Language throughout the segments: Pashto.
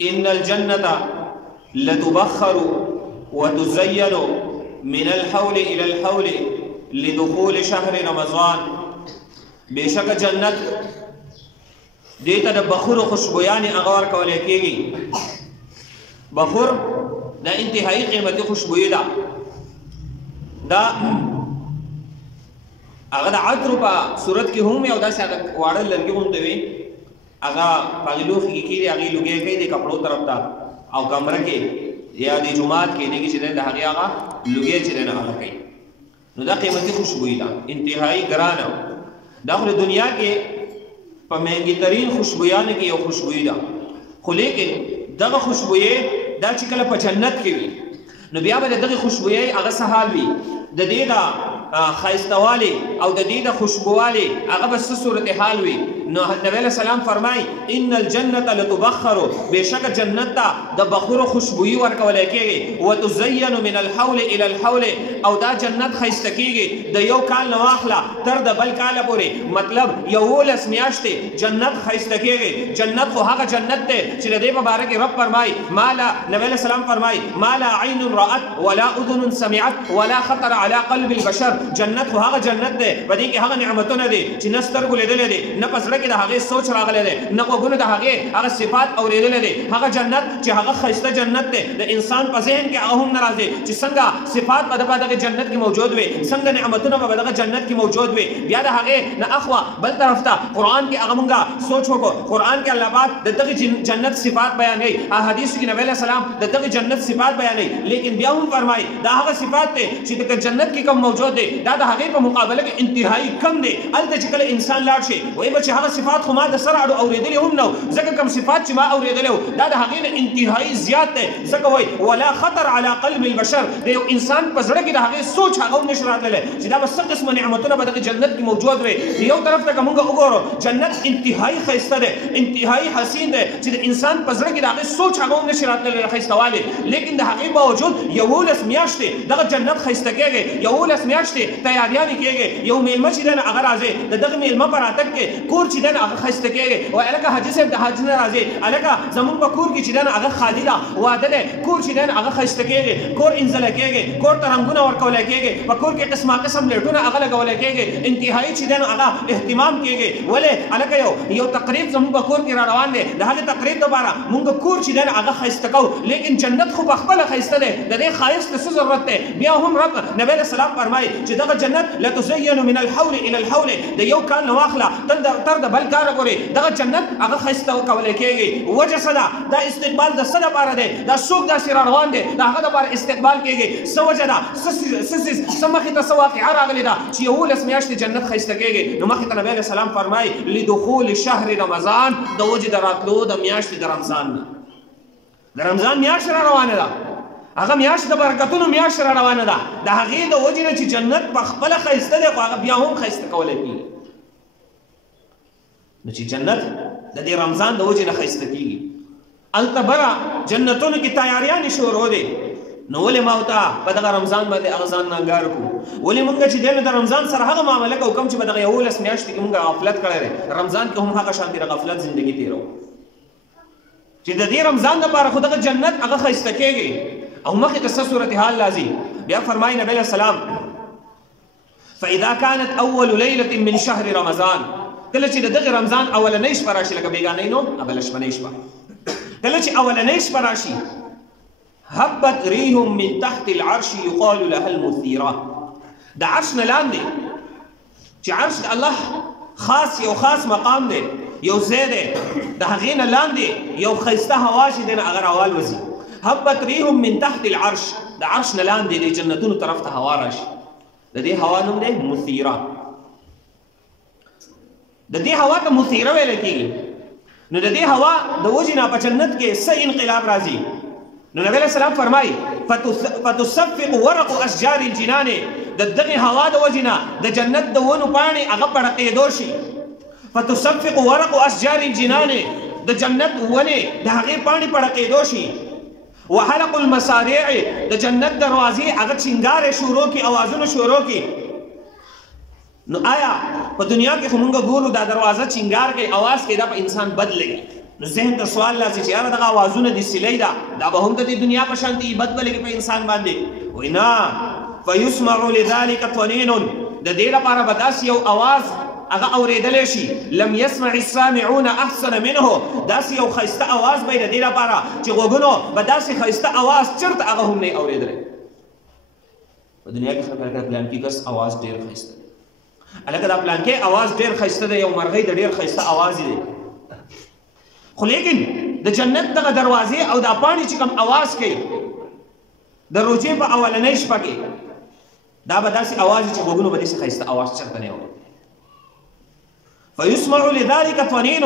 إن الجنة لتبخر وتزين من الحول إلى الحول لدخول شهر رمضان. بشك جنت دیتا دا بخور خوشبویانی اغوار کولی کیگی. بخور دا انتہائی قیمتی خوشبوئی دا اغا دا عطر پا صورت کی ہوں میں او دا سے اغا وارد لرگی ہوں دوی اغا پاگی لوخی کی کیلی اغی لگے کئی دے کپڑو طرف تا او کمرہ کے یا دی جماعت کے دیگی چیدن دا حقی آغا لگے چیدن آغا کئی نو دا قیمتی خوشبوئی دا انتہائی گرانا دا خل دنیا کے پا مہنگی ترین خوشبویان کی یو خوشبوئی دا خو لیکن دا خوشبوئی دا چکل پا جنت کی وی نو بیا با دا خوشبوئی اغا سحال وی دا دی دا خیستوالی او دا دی دا خوشبوالی اغا بس صورت حال وی نو نبی علیہ السلام فرمائی ان الجنت لتبخرو بے شک جنت دا بخور خوشبوئی ورکولے کیگی وتزین من الحول الى الحول او دا جنت خیستکیگی دا یو کال نواخلا تر دا بل کال پوری مطلب یولس میاشتے جنت خیستکیگی جنت خو حق جنت تے چلے دے مبارک رب فرمائی مالا نبی علیہ السلام فرمائی مالا عین رأت ولا اذن سمعت ولا خطر على قلب البشر جنت خو حق جنت تے بدی کہ حق نعمتون دے چی نستر کو لیدلے دے نپس رکی دا حقی سوچ راغلے دے نقوگون دا حقی حق صفات اوریدلے دے حق جنت چی حق خیستہ جنت تے دا انسان پا ذہن کے اہم نراز دے چی سنگا صفات پا دفع دا جنت کی موجود وے سنگا نعمتون پا دا جنت کی موجود وے بیا دا حقی نا اخوا بل طرف تا قرآن کی اغمونگا سوچ ہوکو قرآن کے اللہ بات دا جنت صفات بیان گئی حدیث کی نبی علیہ السلام دا جنت صفات بیان گئی لیکن بیا ہم فرمائی دا حق صفات تے چی دا جنت کی کم موجود دے دا حقی پا مقابلہ کے انتہائی کم دے التا چکل انسان لار شے وہی بچے حق صفات خما دا سر عدو اوریدلی ہم نو زکر کم صفات چی ما اوریدلی ہو دا حقی انتہائی زیاد دے زکر ہوئی ولا خطر على قلب البشر دے انسان پا زرگی دا حقی سوچ حقا نشرات لے چی دا بس قسم نعمتنا با دا جنت کی موجود وے دیو طرف تک ہمونگا اگورو جنت انتہائی خیستہ دے انتہائی حسین دے چی دا انسان پا زرگی دا حقی سوچ حقا نشرات لے خیستہ والے لیکن دا حقی باوجود یولس میاشتے دا جنت خیستہ کے گئے یولس میاشتے تیاریانی کیے گئے یو میلمہ چی دن اگر آزے دغ میلمہ پر آتک کے کور چی دن اگر خیستے کیے گئے و علکہ حجی سے حج نر آزے علکہ زمون پا کور کی چی دن اگر خادی دا وعدد ہے کور چی دن اگر خیستے کیے گئے کور انزلہ کیے گئے کور ترنگونا ورکولے کیے گئے و کور کے قسمہ قسم لیٹونا اگر لگولے کیے گئے انتہائی چی دن اگر احتمام کیے گئے ولے علکہ یو تقریب زمون پا کور کی روان دے دہاں تقریب دوبارہ مونگا کور چی دن اگر خیستے کو لیکن جنت خوب اخبال خیستے دے دے خائص نسو ضرورت دے بیا ہم رب نبی علیہ السلام فرمائی چی دغا جنت لتزین من الحول الى الحول دا یو کال نواخلا تر دا بل کار گوری دغا جنت اگا خیستا کولے کیے گئی وجہ صدا دا استقبال دا صدا پارا دے دا سوک دا سراروان دے دا اگا دا پار استقبال کیے گئی سو وجہ دا سمخی تا سواقی عراغلی دا چی اول اسمیاشت جنت خیستا کیے گئی نمخی تا نبی علیہ السلام فرمائی لدخول شهر رمضان دا وجہ دا راتلو دا میاشت دا رمضان دا رمضان میاشت را روانه دا اگه میاشت دا برکتونو میاشت را روانه دا دا حقیق دا وجه نا چی جنت بخبل خیسته ده خو اگه بیا هم خیسته کوله کی نو چی جنت دا دی رمضان دا وجه نا خیسته کی التا برا جنتونو کی تیاریانی شروع ده نو ولی ماوتا با دا رمضان با دا اغزان نانگار کو ولی منگا چی دین دا رمضان سر حقا معاملہ کا حکم چی با دا یولس میاشتی که منگا غفلت کرده رمضان که هم حقا شانتی را غفلت زندگی تیرو چی دا دی رمضان دا بارا خود اگه جنت اگه خیسته که گی او مخی قصة صورت حال لازی بیا فرمائی نبی علیہ السلام فَإِذَا كَانَتْ أَوَّلُ لَيْلَةٍ مِّن شَهْرِ رَمَضَان کلچی دغ رمضان اول نیش پراشی لگا بیگانی نو اولش پنیش پا کلچی اول نیش پراشی حبت ریهم من تحت العرش يقال لها المثيرة دا عرش نلان دے چی عرش اللہ خاص یو خاص مقام دے یو زیدے دا غین لان دے یو خیستہ ہواشی دین اگر اول وزی حبت ریهم من تحت العرش دا عرش نلان دے جنتون طرف تا ہوا راشی دا دے ہوا نم دے مثیرہ دا دے ہوا تا مثیرہ وے لکی گی نو دا دے ہوا دا وجنا پا جنت کے سی انقلاب رازی نو نبی علیہ السلام فرمائی فتصفق ورق اشجار الجنان دا دغی ہوا دا وجنا دا جنت دا ونو پانی اغپڑ قیدوشی فتصفق ورق اشجار الجنان دا جنت ونی دا غیر پانی پڑ قیدوشی وحلق المصارع دا جنت دروازی اگر چنگار شروع کی آوازون شروع کی نو آیا پا دنیا کے خمونگا گورو دا دروازہ چنگار کے آواز کے دا پا انسان بدلے نو ذهن ته سوال راسي چې یاره دغه اوازونه دي سلی ده دا به هم د دې دنیا په شانتي بد به لګي په انسان باندې وایي نه فیسمع لذلک طنین د دې لپاره به داسې یو اواز هغه اورېدلی شي لم يسمع السامعون احسن منه داسې یو ښایسته اواز به یې د دې لپاره چې غوږونو به داسې ښایسته اواز چېرته هغه هم نه یې اورېدلی په دنیا کې خلک لکه پلانکي کس اواز ډېر ښایسته دی هلکه دا پلانکی اواز ډېر ښایسته دی یو مرغۍ د ډېر ښایسته اواز دی خو لیکن د جنت دغه دروازې او دا پاڼې چې کوم اواز کوي د روژې په اولنۍ شپه کې دا به داسې اواز چې غوږونو به داسې ښایسته اواز چېرته نه اوري فيسمع لذلك طنين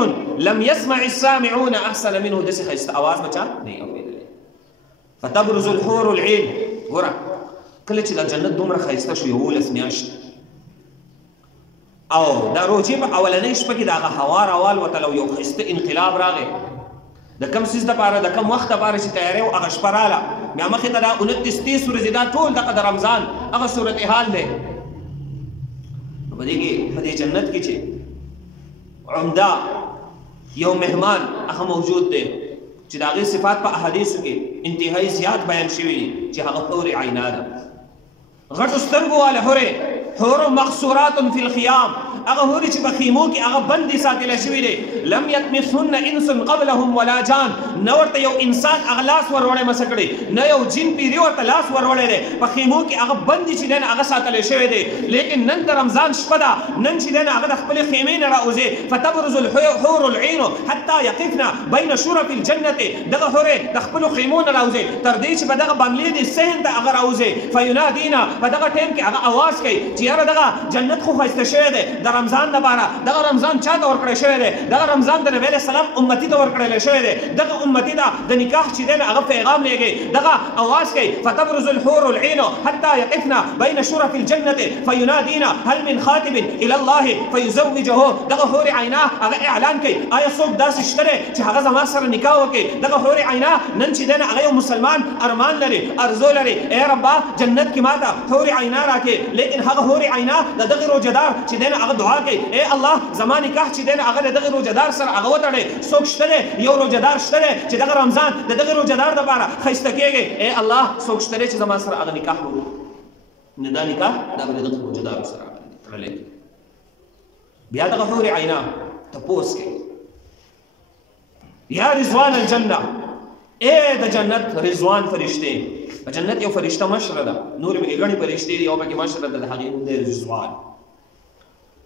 لم يسمع السامعون احسن منه داسې ښایسته اواز به چا نه یې اورېدلی فتبرز الحور العين ګوره کله چې دا جنت دومره ښایسته شو 11 میاشتې او دا روژې په اولنۍ شپه کې د هغه هوا راوالوتل او یو ښایسته انقلاب راغی د کم څیز دپاره د کم وخت دپاره چې تیاری و هغه شپه راله بیا مخې ته دا 29 ورځې دا ټول دغه د رمضان هغه صورتحال دی نو په دې جنت کې چې عمده یو مهمان هغه موجود دی چې د هغې صفات په احادیثو کې انتهایی زیات بیان شوي دي چې هغه حور عینا ده غټو سترګو واله هورې حور مقصورات فی الخیام هغه هورې چې په خیمو کې هغه بندې ساتلی شوي دی لم یطمثهن انس قبلهم ولا جان نه ورته یو انسان هغه لاس وروړی مسه کړی نه یو جن پیري ورته لاس وروړی دی په خیمو کې هغه بندې چې دی نه هغه ساتلی شوی دی لیکن نن د رمضان شپه ده نن چې دی نه هغه د خپلې خیمې نه راوځي فتبرز الحور العین حتی یقفنا بین شرف الجنة دغه هورې د خپلو خیمو نه راوځي تر دې چې په دغه بنګلې د صحن ته هغه راوځي فینادینا په دغه ټایم کې هغه اواز کوي چې یاره دغه جنت خو ښایسته شوی دی د رمضان دپاره دغه رمضان چا ته ورکړی شوی دی دغه رمضان د نبی علیه السلام امتي ته ورکړلی شوی دی دغه امتي ته د نکاح چې دی نه هغه پیغام لیږي دغه اواز کوي فتبرز الحور العین حتی یقفنا بین شرف الجنة فینادینا هل من خاطب الى الله فیزوجه دغه حور عینا هغه اعلان کوي آیا څوک داسې شته دی چې هغه زما سره نکاح وکړي دغه حور عینا نن چې دی نه هغه یو مسلمان ارمان لري ارزو لري ای ربا جنت کې ماته حور عینا راکړي لیکن هغه حور عینا د دغه روژهدار چې دی نه هغه دعا کوي ای الله زما نکاح چې دی نه هغه د دغه روژهدار سره هغه وتړی څوک شته دی یو روژهدار شته دی چې دغه رمضان د دغه روژهدار دپاره ښایسته کېږي ای الله څوک شته دی چې زما سره هغه نکاح وکړي نو دا نکاح دا به د دغه روژهدارو سره تړلی بیا دغه حور عینا تپوس کوي یا رضوان الجنه ای د جنت رضوان فرشتې په جنت یو فرشته مشره ده نور پکې ګڼې فرشتې دي یو پکې مشره ده د هغې نوم دی رضوان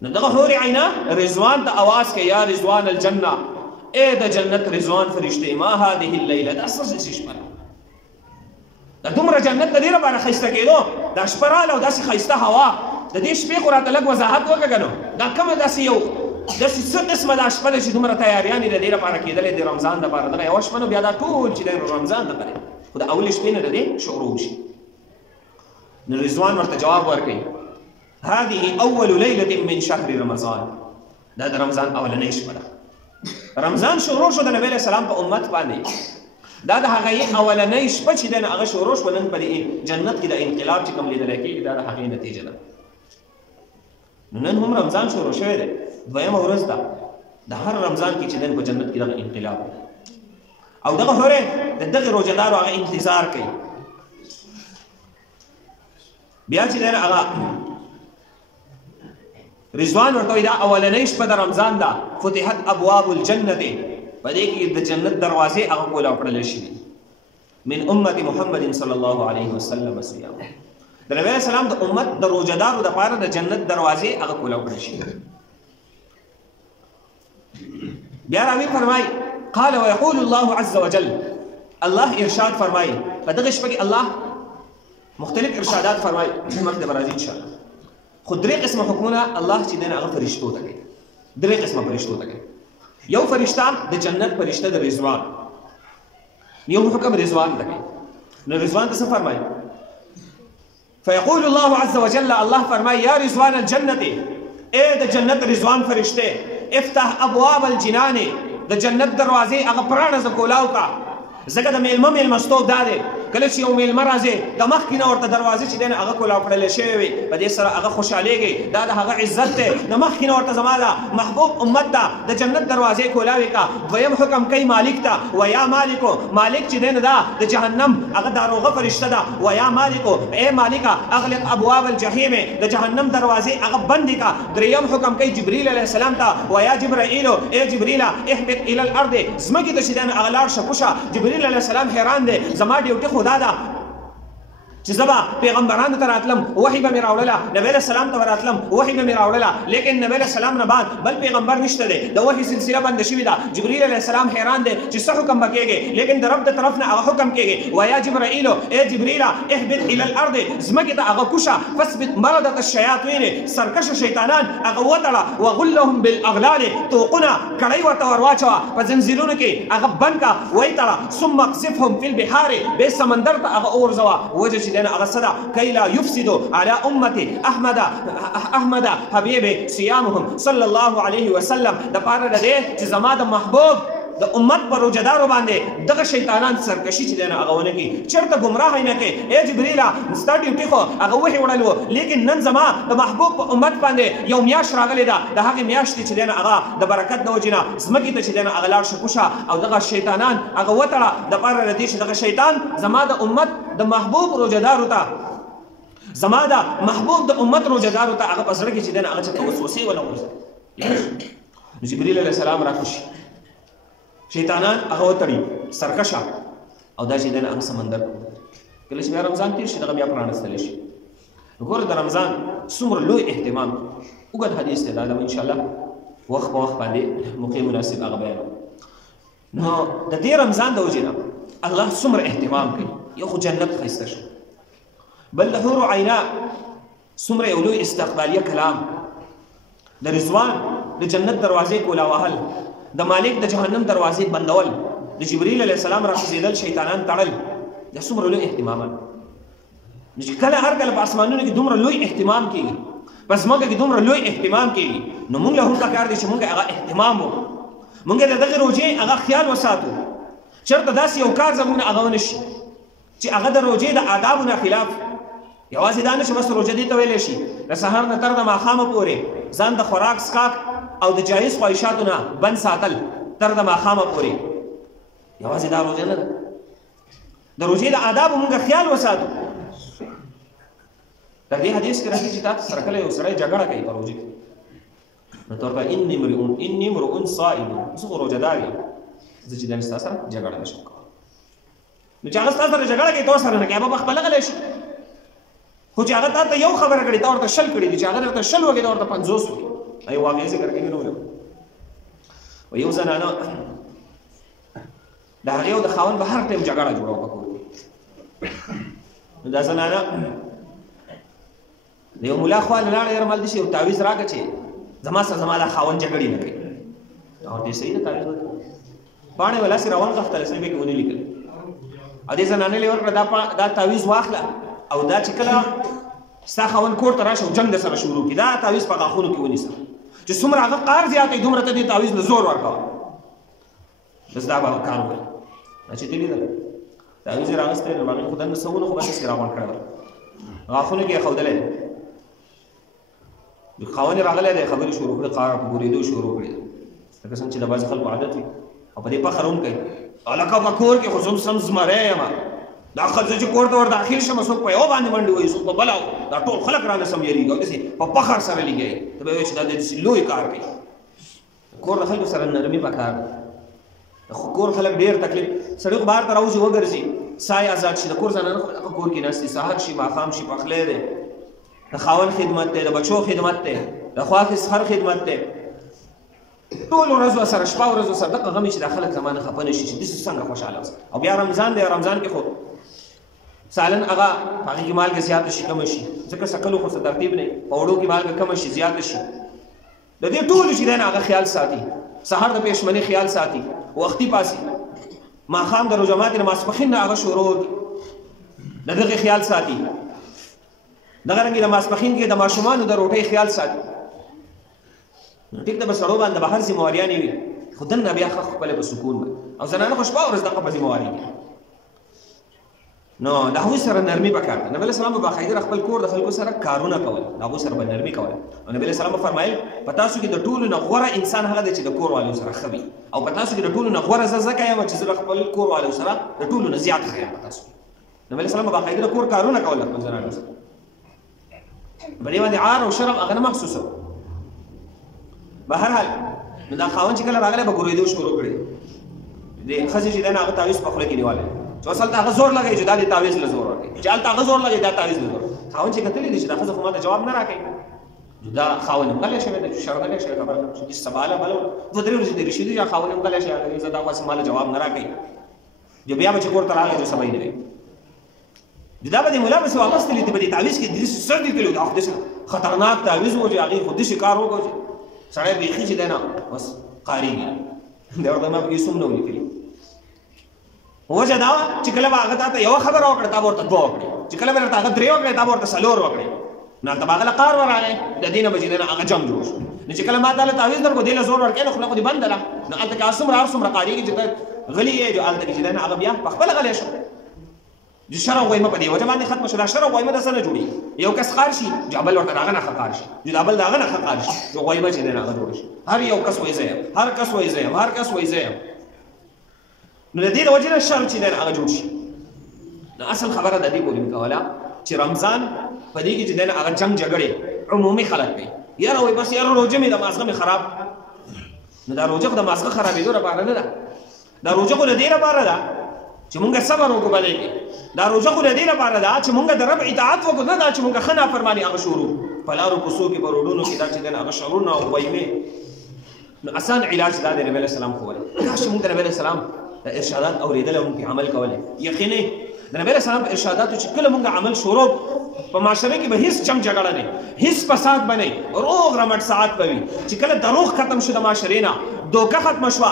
نو دغه حور عینا رضوان ته اواز کوي یا رضوان الجنه ای د جنت رضوان فرشتې ما هذه الليله دا څه شپه دا دومره جنت د دې لپاره ښایسته کېدو دا شپه راله او داسې ښایسته هوا د دې شپې خو راته لږ وضاحت وکړه که نو دا کومه داسې یو داسې څه قسمه دا شپه ده چې دومره تیاریانې د دې لپاره کېدلې د رمضان دپاره دغه یوه شپه نو بیا دا ټول چې دی رمضان دپاره خو د اولې شپې نه د دې شروع وشي نو رضوان ورته جواب ورکوي هذه اول ليله من شهر رمضان دا د رمضان اولنۍ شپه ده رمضان شروع شو د نبی علیه السلام په امت باندې دا د هغې اولنۍ شپه چې دی نه هغه شروع شوه نن په دې جنت کې د انقلاب چې کوم لیدلی کېږي دا د هغې نتیجه ده نو نن هم رمضان شروع شوی دی دویمه ورځ ده د هر رمضان کې چې نن په جنت کې دغه انقلاب او دغه هورې د دغې روژهدارو هغه انتظار کوي بیا چې دی نه هغه رضوان ورته وایي دا اولنۍ شپه د رمضان ده فتحت ابواب الجنة په دې کې د جنت دروازې هغه کولاو کړلی شوي من امت محمد صلی الله علیه وسلم صیام د نبی علیه السلام د امت د روژهدارو دپاره د جنت دروازې هغه کولاو کړی شوي بیا راوي فرمایي قال ويقول الله عز وجل الله ارشاد فرمایي په دغه شپه کې الله مختلف ارشادات فرمایي مخکې به راځي انشاءالله خو درې قسمه حکمونه الله چې دی نه هغه فرشتو ته کوي درې قسمه فرشتو ته کوي یو فرشته د جنت فرشته د رضوان یو حکم رضوان ته کوي نو رضوان ته څه فرمایي فيقول الله عز وجل الله فرمایي یا رضوان الجنة ای د جنت رضوان فرشته افتح ابواب الجنان د جنت دروازې هغه پرانه زه کولاو کا ځکه د میلمه میلمستوب دا دی کله چې یو میلمه راځي د مخکې نه ورته دروازې چې دی هغه کولاو کړلی شوی وي په دې سره هغه خوشحالېږي دا د هغه عزت دی د مخکې نه ورته زما د محبوب امت ته د جنت دروازې کولاوې کا دویم حکم کوي مالک ته ویا مالکو مالک چې دی نه دا د جهنم هغه داروغه فرشته ده ویا مالکو ای مالکه اغلق ابواب الجحیم د جهنم دروازې هغه بندې کا دریم حکم کوي جبریل علیه السلام ته ویا جبرائیلو ای جبریله اهبط الى الارض ځمکې ته چې دی هغه لاړ شه کوشه جبریل علیه السلام حیران دی زما ډیوټي خو دا ده چې زه به پیغمبرانو ته راتلم وحي به مې راوړله نبی علیه السلام ته به راتلم وحي به مې راوړله لیکن نبی علیه السلام نه بعد بل پیغمبر نشته دی د وحي سلسله بنده شوې ده جبریل علیه السلام حیران دی چې څه حکم به کېږي لیکن د رب د طرف نه هغه حکم کېږي ویا جبرائیلو ای جبریله اهبط الى الارض ځمکې ته هغه کوشه فاثبت مردة الشیاطین سرکشه شیطانان هغه وتړه وغلهم بالاغلال توقونه کړۍ ورته ور واچوه په زنځیرونو کې هغه بند کا ویې تړه ثم اقذفهم فی البحار بې سمندر ته هغه وغورځوه وجه چې دین هغه څه ده کای لا یفسدو علی امت احمد حبیب صیامهم صلی الله علیه وسلم د پاره د دې چې زما د محبوب د امت پر روزدارو باندې دغه شیطانان سرکشي چې دین هغه ونه کی چرته گمراه نه کې ای جبرئیل ستا ډیوټي خو هغه وحی وړلو لیکن نن زما د محبوب په امت باندې یو میاش راغلی ده د هغه میاش چې دین هغه د برکت د وجنه زمکی ته چې دین هغه لاړ شکوشه او دغه شیطانان هغه وتړه د پاره ردی چې دغه شیطان زما د امت د محبوب روزدارو ته زما د محبوب د امت روزدارو ته هغه پسړه کې چې دین هغه ته وسوسه ولا وسه جبرئیل علیه السلام راکوشي شیطانان هغه وتړي سرکشه او دا چې دین هغه سمندر کله چې رمضان تیر شي دغه بیا پرانستل شي وګوره د رمضان څومره لوی اهتمام وګد حدیث ته دا ان شاء الله وخت په وخت باندې موقع مناسب هغه بیان نو د دې رمضان د وجنه الله څومره اهتمام کوي یو خو جنت ښایسته شو بل د حور عینا څومره یو لوی استقبالیه کلام د رضوان د جنت دروازې کولا وهل د مالک د جهنم دروازې بندول د جبرئیل علیه السلام راخزیدل شیطانان تړل دا څومره لوی اهتمامات چې کله هر کله په اسمانونو کې دومره لوی اهتمام کېږي په ځمکه کې دومره لوی اهتمام کېږي نو موږ له هم پکار دی چې موږ هغه اهتمام وکړو موږ د دغه روژې هغه خیال وساتو چېرته داسې یو کار زموږ نه هغه ونه شي چې هغه د روژې د آدابو نه خلاف یوازې دا نه چې بس روژه دې ته ویلی شي د سهار نه تر د ماښامه پورې ځان د خوراک څښاک او د جایز خواهشاتو نه بند ساتل تر د ماښامه پورې یوازې دا روژه نه ده د روژې د آدابو موږ خیال وساتو د دې حدیث کې راځي چې تاسو سره کله یو سړی جګړه کوي په روژې کې نو ته ورته اني امرؤ صائم زه خو روژهدار یم زه چې دم ستا سره جګړه نشم کولی نو چې هغه ستا سره جګړه کوي تو سره نه کوي هغه به خپله غلی شي خو چې هغه تا ته یو خبره کړې تا ورته شل کړي دي چې هغه درته شل وکړي تا ورته 50 وکړي یو واقعي ذکر کوي نو و یو زنانه د هغې او د خاوند به هر ټایم جګړه جوړه په کور کې نو دا زنانه د یو ملا خوا له لاړه یاره مال دې شي یو تعویض راکړه چې زما سره زما دا خاوند جګړې نه کوي دا ورته صحیح ده تعویض ورکړه پاڼې به لاسې راونغښتله سړي به کې ونه لیکل او دې زنانې له ورکړه دا تعویض واخله او دا چې کله ستا خاوند کور ته راشه او جنګ د سره شروع کړي دا تعویض په غاښونو کې ونیسه چې څومره هغه قار زیات وي دومره ته دې تعویض له زور ورکوه بس دا به کار وکړي چې دې لیدل تعویض یې راغستی نو هغې خو دننه څه ونه خو بس یې راغونډ کړی غاښونو کې یې ښودلی دی خاوند یې راغلی دی خبرې شروع کړې قار په ګورېدو شروع کړې لکه څنګه چې د بعضې خلکو عادت وي او په دې فخر هم کوي هلکه په کور کې خو سم زمری یم دا ښځه چې کور ته ور داخل شم څوک په یو باندې منډې وایي څوک په بله دا ټول خلک رانه سم یېرېږي او داسې په فخر سره لګیایي ته به وایې چې دا داسې لوی کار کوي کور د خلکو سره نرمي پکار ده خو کور خلک ډېر تکلیف سړی خو بهر ته راوځي وګرځي ساه یې ازاد شي د کور زنانه خو هغه کور کې ناست دي سهار شي ماښام شي پخلی دی د خاوند خدمت دی د بچو خدمت دی د خواښې سحر خدمت دی ټول ورځ ورسره شپه ورځ ورسره دغه غم چې دا خلک زما نه خفه نه شي چې داسې څنګه خوشحاله اوسه او بیا رمضان دی رمضان کې خو سالن هغه هغې کې مالګه زیاته شي کمه شي ځکه سکلو خو څه ترتیب نه په وړو کې مالګه کمه شي زیاته شي د دې ټولو چې دی نه هغه خیال ساتي سهار د پېشمنۍ خیال ساتي وختي پاسي ماښام د روژه ماتي نه ماسپښین نه هغه شروع وکړي د دغې خیال ساتي دغه رنګې د ماسپښین کې د ماشومانو د روټۍ خیال ساتي ټیک ده په سړو باندې به هر ذمهواریانې وي خو دننه بیا ښه خپله په سکون وي او زنانه خو شپه ورځ دغه په ذمهواري کې نو د هغوی سره نرمي پکار ده. نبی اسلام په باقاعده خپل کور د خلکو سره کارونه کول، د هغوی سره به نرمي کول. او نبی اسلام فرمایل په تاسو کې د ټولو نه غوره انسان هغه دی چې د کور والو سره ښه وي، او په تاسو کې د ټولو نه غوره زه ځکه یم چې زه خپل کور والو سره د ټولو نه زیات ښه یم. په تاسو نبی اسلام په باقاعده د کور کارونه کول خپل زنانو سره. په دې باندې عار او شرم هغه نه محسوسه. بهرحال نو دا خاوند چې کله راغلی به ګورېدو شروع کړي د ښځې چې دی نو هغه تعویض په خوله کې نیولی چې اوس هلته هغه زور لګوي چې دا دې تعویض له زور ورکوي، چې هلته هغه زور لګوي دا تعویض له زور. خاوند چې کتلی دی چې دا ښځه خو ما ته جواب نه راکوي، دا خاوند هم غلی شوی دی، شرملی شوی خبره نه چې سبا له بله دوه درې ورځې تېرې شوي دي چې خاوند هم غلی شوی زه دا خو ما له جواب نه راکوي، جو بیا به چې کور ته راغی جو سبا یې نه وي. دا به د ملا پسې واغستلي دي په دې تعویض کې داسې سر لیکلي دا خو داسې خطرناک تعویض و چې هغې خو داسې کار وکړو چې سړی بیخي چې دی نه بس قارېږي. دا ورته ما پکې څوم نه ولیکلي. وجه دا وه چې کله به هغه تا ته یوه خبره وکړه تا به ورته دوه وکړې، چې کله به درته هغه درې وکړې تا به ورته څلور وکړې. نو هلته به هغه له قار ورغی د دې نه به چې دی نه هغه جنګ جوړ شو. نو چې کله ما تا له تعویض درکړو دې له زور ورکړې نو خوله خو دې بنده ده. نو هلته که څومره هر څومره قارېږي چې ته غلي یې جو هلته کې چې دی نه هغه بیا په خپله غلی شو. د شر او غیمه په دې وجه باندې ختمه شو. دا شر او غیمه د څه نه جوړېږي؟ یو کس قار شي جو بل ورته د هغه نه ښه قار شي، جو دا بل د هغه نه ښه قار شي، جو غیمه چې دی نه هغه جوړه شي. هر یو کس وایي زه یم، هر کس وایي زه یم، هر کس وایي زه یم. نو د دې د وجې نه شر چې دی نه هغه جوړ شي. نو اصل خبره د دې پورې مې کوله چې رمضان په دې کې چې دی نه هغه جنګ جګړې عمومي خلک کوي. یاره وایي بس یاره روژه مې د مازغه مې خراب. نو دا روژه خو د مازغه خرابېدو لپاره نه ده، دا روژه خو د دې لپاره ده چې مونږ صبر وکړو په دې کې. دا روژه خو د دې لپاره ده چې مونږ د رب اطاعت وکړو، نه دا چې مونږ ښه نافرماني هغه شروع په لارو کوڅو کې په روډونو کې دا چې دی نه هغه شرونه او غیمې. نو اسان علاج دا دی نبی علیه السلام ښوولی. کاش چې مونږ د نبی علیه السلام ارشادات اورېدلی او مونږ عمل کولی. یقیني د نبی علیه السلام په ارشاداتو چې کله مونږ عمل شروع په معاشره کې به هیڅ جنګ جګړه نه، هیڅ فساد به نه، روغ رمټ ساعت به وي. چې کله دروغ ختم شو د معاشرې نه، دوکه ختم شوه،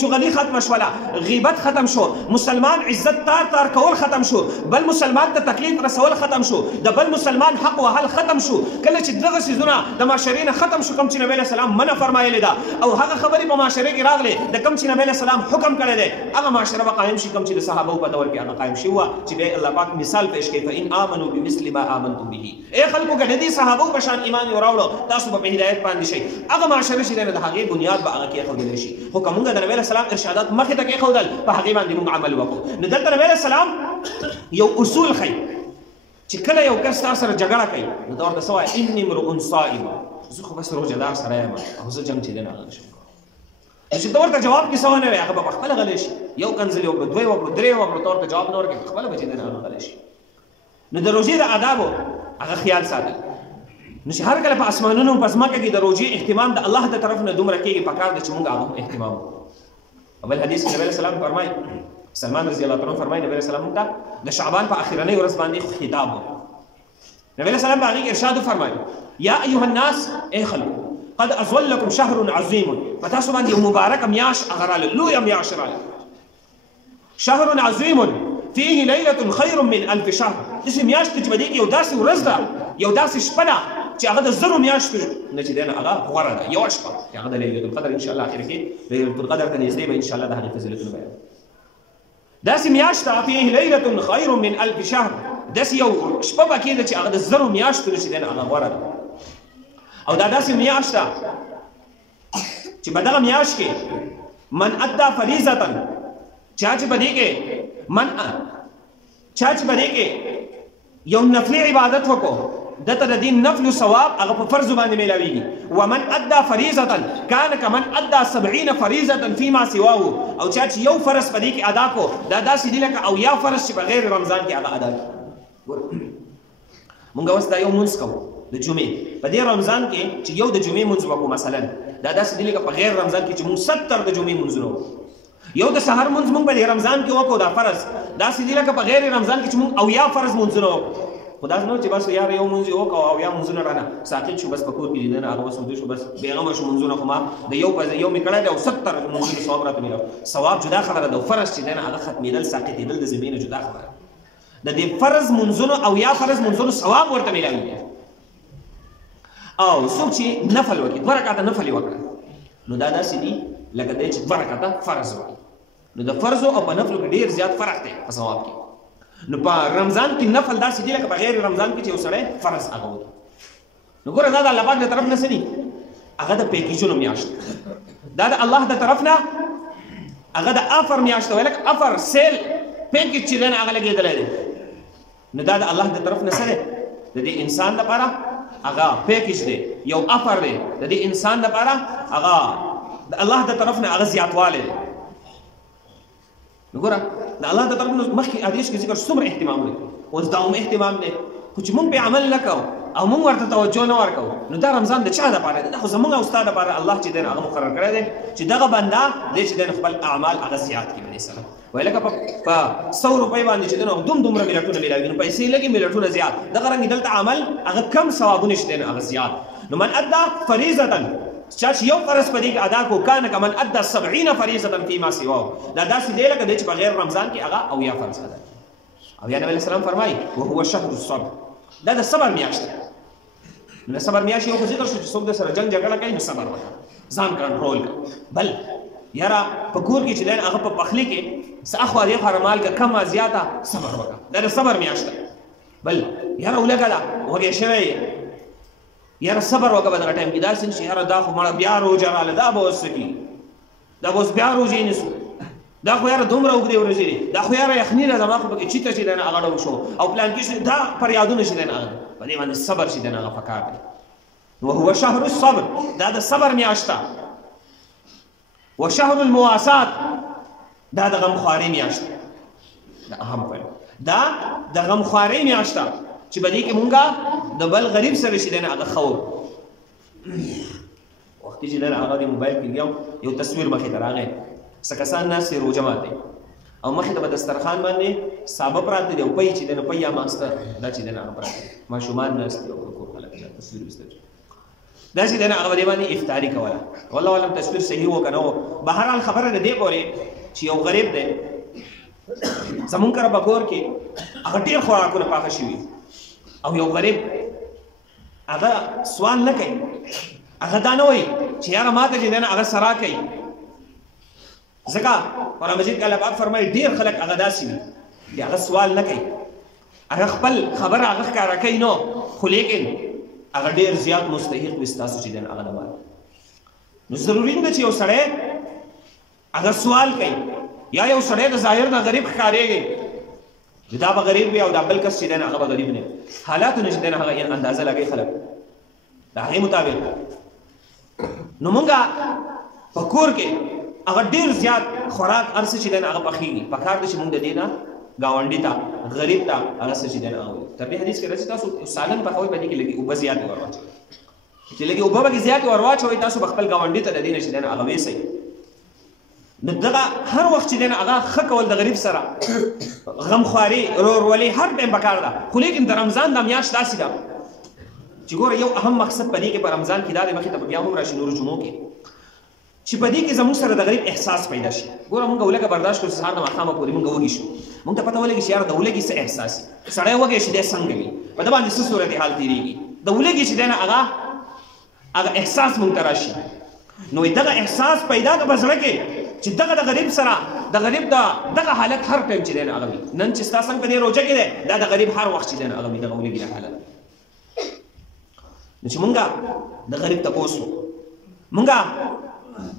چغلي ختم شوله، غیبت ختم شو، مسلمان عزت تار تار کول ختم شو، بل مسلمان ته تکلیف رسول ختم شو، د بل مسلمان حق وهل ختم شو. کله چې دغه څیزونه د معاشرې نه ختم شو کوم چې نبی علیه السلام منع فرمایلې ده او هغه خبرې په معاشرې کې راغلې د کوم چې نبی علیه السلام حکم کړی دی هغه معاشره به قایم شي کوم چې د صحابو په دور کې هغه قایم شوي وه چې بیا الله پاک مثال پیش کوي فإن آمنوا بمثل ما آمنتم به. ای خلکو که د دې صحابو په شان ایمان یې راوړو تاسو به په هدایت باندې شئ. هغه معاشره چې دی نو د هغې بنیاد به هغه کېښودلی شي. خو که مونږ د نبی علیه السلام ارشادات مخې ته کېښودل په هغې باندې مونږ عمل وکړو. نو دلته نبی علیه السلام یو اصول ښیي چې کله یو کس تا سره جګړه کوي نو ته ورته څه وایه اني امرؤ صائم، زه خو بس روژهدار سړی یم او زه جنګ چې دی نه هغه نشم کولی. چې ته ورته جواب کې څه ونه وایې هغه به په خپله غلی شي. یو کنځلې وکړو، دوی وکړو، درې وکړو، ته ورته جواب نه ورکړې په خپله به چې دی نه هغه غلی شي. نو د روژې د آدابو هغه خیال ساتل. نو چې هر کله په اسمانونو په ځمکه کې د روژې اهتمام د الله د طرف نه دومره کېږي پکار ده چې مونږ هغه اهتمام وکړو. بل حدیث کې نبی علیه السلام فرمایي، سلمان رضی الله عنه فرمایي نبی علیه السلام ته د شعبان په اخرنۍ ورځ باندې خطاب وکړو. نبی علیه السلام په هغې کې ارشاد وفرمایي یا ایها الناس ای خلکو قد اظلکم شهر عظیم، په تاسو باندې یو مبارکه میاشت هغه راغله، لویه میاشت راغله. شهر عظیم فيه ليلة خير من 1000 شهر. داسې میاشت چې په دې کې یو داسې ورځ ده، یو داسې شپه ده چې هغه د زرو میاشتو نه چې دی نه هغه غوره ده. یوه شپه چې هغه د لیلة القدر انشاءالله اخر کې لیلة القدر ته نږدې به انشاءالله د هغې فضیلتونه بیان. داسې میاشت ده فيه ليلة خير من 1000 شهر، داسې یو شپه به کې ده چې هغه د زرو میاشتو نه چې دی نه هغه غوره ده. او دا داسې میاشت ده چې په دغه میاشت کې من ادى فریضة چا چې په دې کې یو نفلي عبادت وکړو دته د دین نفل ثواب هغه په فرض باندې میلاویږي. ومن ادى فریضة كان كمن ادى 70 فریضة فيما سواه. او چا چې یو فرض په دې کې ادا کو دا داسې دي لکه او یا فرض چې بغیر رمضان کې هغه ادا کړي. مونږ اوس دا یو مونځ کوو د جمعې په دې رمضان کې چې یو د جمعې مونځ وکړو مثلا دا داسې دي لکه په غیر رمضان کې چې مونږ 70 د جمعې مونځونه وکړو. یو د سحر مونځ مونږ په رمضان کې وکړو دا فرض، داسې دي لکه په غیر رمضان کې چې مونږ او یا فرض مونځونه وکړو. خو داسې نه چې بس یار یو مونځ یې وکړو او یا مونځونه رانه ساقط شو بس په کور کې دي نه هغه بس ودې شو بس بېغمه شو مونځونه. خو ما د یو مې کړی دی او 70 مونځونه ثواب راته میلاو. ثواب جدا خبره ده او فرض چې دی نه هغه ختمېدل ساقطېدل د ذمې نه جدا خبره. د دې فرض مونځونو او یا فرض مونځونو ثواب ورته میلاوي. او څوک چې نفل وکړي 2 رکعته نفل یې وکړه نو دا داسې دي لکه دی چې 2 رکعته فرض وکړي. نو د فرض او په نفلو کې ډېر زیات فرق دی په ثواب کې. نو په رمضان کې نفل داسې دي لکه په غیر رمضان کې چې یو سړی فرض هغه وکړي. نو ګوره دا د الله پاک د طرف نه څه دي؟ هغه د پیکیجونو میاشت دا د الله د طرف نه هغه د افر میاشت ویل افر سیل پیکیج چې دنه هغه لګېدلی دی. نو دا د الله د طرف نه څه دی؟ د دې انسان لپاره هغه پیکیج دی، یو افر دی د دې انسان لپاره هغه د الله د طرف نه هغه زیاتوالی دی. نو ګوره د الله د طرف نه مخکې حدیث کې ذکر څومره اهتمام دی، اوس دا هم اهتمام دی خو چې مونږ پې عمل نه کوو او مونږ ورته توجه نه ورکوو نو دا رمضان د چا دپاره دی؟ دا خو زمونږ او ستا دپاره الله چې دی هغه مقرر کړی دی چې دغه بنده دی چې دی خپل اعمال هغه زیات کړي. علیه السلام وایي لکه په 100 روپۍ باندې چې دی نو دومره ملتونه میلاوي نو پیسې لږې ملتونه زیات. دغه رنګې دلته عمل هغه کم ثوابونه چې دی نو هغه زیات. نو من ادى فریضة چا چې یو فرض په دې کې ادا کو کان کمن ادى 70 فریضة فيما سواه دا داسې دی لکه دی چې په غیر رمضان کې هغه اویا فرض ادا او یا نبی علیه السلام فرمایي وهو شهر الصبر دا د صبر میاشت ده. نو صبر میاشت یو ذکر شو چې څوک د سره جنگ جګړه کوي نو صبر وکړه ځان کنټرول کړه. بل یاره په کور کې چې دی هغه په پخلي کې څه اخوا دې خوا مال که کمه زیاته صبر وکړه دا د صبر میاشت ده. بل یاره ولږه ده وږی شوی یاره صبر وکړه په دغه ټایم کې داسې نه چې یاره دا خو مړه بیا روژه راغله دا به اوس څه کېږي دا به اوس بیا روژې نیسو دا خو یاره دومره اوږدې ورځې دي دا خو یاره یخني ده زما خو پکې چیته چې دی نه هغه ډول شو او پلان کې دا فریادونه چې دی نه هغه په دې باندې صبر چې دی نه هغه پکار دی. وهو شهر الصبر دا د صبر میاشت ده. وشهر المواسات دا د غمخوارۍ میاشت ده. دا اهم فعل دا د غمخوارۍ میاشت ده چې په دې کې مونږه د بل غریب سره چې دی نه هغه ښه وختي چې دی نه هغه د موبایل کې یو تصویر مخې ته راغی څه کسان ناست دي روژه ماتي او مخې ته به دسترخوان باندې سابه پراته دي او پۍ چې دی نه پۍ یا ماسته دا چې دی نه هغه پراته دي ماشومان ناست دي او کور خلک تصویر ویسته دا چې دی نه هغه به دې باندې افطاري کوله. والله اعلم تصویر صحیح و که نه و. بهرحال خبره د دې پورې چې یو غریب دی زمونږ کره په کور کې هغه ډېر خوراکونه پاخه شوي او یو غریب هغه سوال نه کوي هغه دا نه وایي چې یاره ماته چې دی نه هغه سرا کوي ځکه قرآن مجید کې الله پاک فرمایي ډېر خلک هغه داسې وي چې هغه سوال نه کوي هغه خپل خبره هغه ښکاره کوي نو خو لیکن هغه ډېر زیات مستحق وي ستاسو چې دی نه هغه دپاره. نو ضروري نه ده چې یو سړی هغه سوال کوي یا یو سړی د ظاهر نه غریب ښکارېږي دا به غریب وي او دا بل کس چې دی نه هغه به غریب نه حالاتو نه چې دی نه هغه اندازه لګوي خلک د هغې مطابق. نو مونږه په کور کې هغه ډېر زیات خوراک هر څه چې دی نه هغه پخېږي پکار ده چې مونږ د دې نه ګاونډي ته غریب ته هغه څه چې دی نه هغه وایي. تر دې حدیث کې راځي تاسو سالن پخوئ په دې کې لږې اوبه زیاتې ور واچوئ چې لږې اوبه پکې زیاتې ور واچوئ تاسو به خپل ګاونډي ته د دې نه چې دی نه هغه ویسئ. نو دغه هر وخت چې دی نه هغه ښه کول د غریب سره غمخواري ورورولي هر ټایم پکار ده. خو لیکن د رمضان دا میاشت داسې ده چې ګوره یو اهم مقصد په دې کې په رمضان کې دا دی مخکې ته به بیا هم راشي نورو جمعو کې چې په دې کې زموږ سره د غریب احساس پیدا شي. ګوره مونږ ولږه برداشت کړو سهار د ماښامه پورې مونږ وږي شو مونږ ته پته ولګي چې یاره د ولږې څه احساس سړی وږی شي دی څنګه وي په ده باندې څه صورت حال تېرېږي د ولږې چې دی نه هغه احساس مونږ ته راشي. نو دغه احساس پیدا که په زړه کې چې دغه د غریب سره د غریب دغه حالت هر ټایم چې دی نه هغه وي. نن چې ستا څنګ په دې روژه کې دی دا د غریب هر وخت چې دی نه هغه وي دغه ولږې د حالت. نو چې مونږه د غریب تپوس وکړو مونږه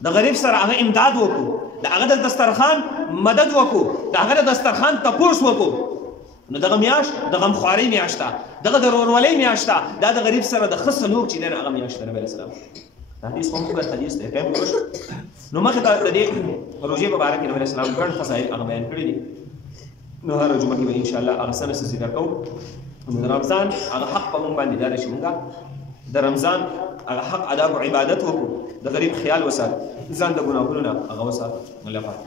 د غریب سره هغه امداد وکړو د هغه د دسترخوان مدد وکړو د هغه د دسترخوان تپوس وکړو نو دغه میاشت د غمخوارۍ میاشت ده دغه د ورورولۍ میاشت ده دا د غریب سره د ښه سلوک چې دی نه هغه میاشت ده. نبي علیه السلام د حدیث هم اوږد حدیث دی ټایم پوره شو نو مخکې ته د دې روژې په باره کې نبي علیه السلام ګڼ فضایل هغه بیان کړي دي. نو هره جمعه کې به انشاءالله هغه څه نه څه ذکر کوو. نو د رمضان هغه حق په موږ باندې دا دی چې مونږ د رمضان هغه حق ادا کړو عبادت وکړو د غریب خیال وساتو ځان د ګناهونو نه هغه وساتو. الله پاک